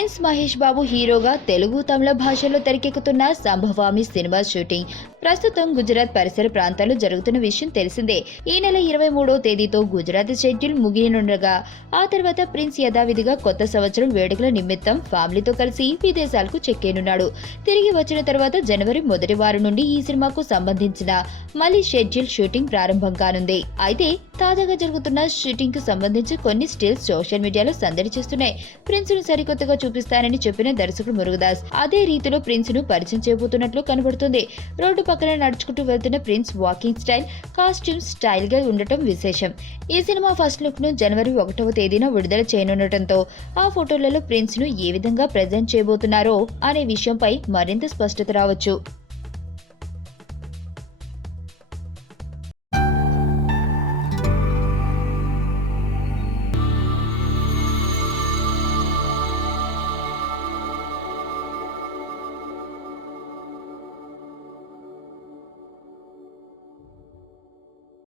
Prince Mahesh Babu హీరోగా తెలుగు తమిళ భాషల్లో తెరకెక్కుతున్న సంభవామి సినిమా షూటింగ్ ప్రస్తుతం గుజరాత్ పరిసర ప్రాంతాల్లో జరుగుతున్న విషయం తెలిసిందే. ఈ నెల 23వ తేదీతో గుజరాత్ షెడ్యూల్ ముగియనుండగా ఆ తర్వాత ప్రిన్స్ యథావిధిగా కొత్త సంవత్సరం వేడుకల నిమిత్తం ఫ్యామిలీతో కలిసి విదేశాలకు చెక్కేనున్నాడు. తిరిగి వచ్చిన తర్వాత జనవరి మొదటి వారం నుండి ఈ సినిమాకు సంబంధించిన మళ్లీ షెడ్యూల్ షూటింగ్ ప్రారంభం కానుంది. అయితే తాజాగా జరుగుతున్న షూటింగ్ కు సంబంధించి కొన్ని స్టిల్స్ సోషల్ మీడియాలో సందడి చేస్తున్నాయి. ప్రిన్స్ ను సరికొత్తగా చూపిస్తానని చెప్పిన దర్శకుడు మురుగదాస్ అదే రీతిలో ప్రిన్స్ ను పరిచయం చేయబోతున్నట్లు కనబడుతుంది. రోడ్డు పక్కన నడుచుకుంటూ వెళ్తున్న prince walking style, costume style గా ఉండటం విశేషం. ఈ సినిమా ఫస్ట్ లుక్ ను జనవరి 1వ తేదీన విడుదల చేయనుండటంతో ఆ ఫోటోలలో ప్రిన్స్ ను ఏ విధంగా ప్రెజెంట్ చేయబోతున్నారో అనే విషయంపై మరింత స్పష్టత రావచ్చు.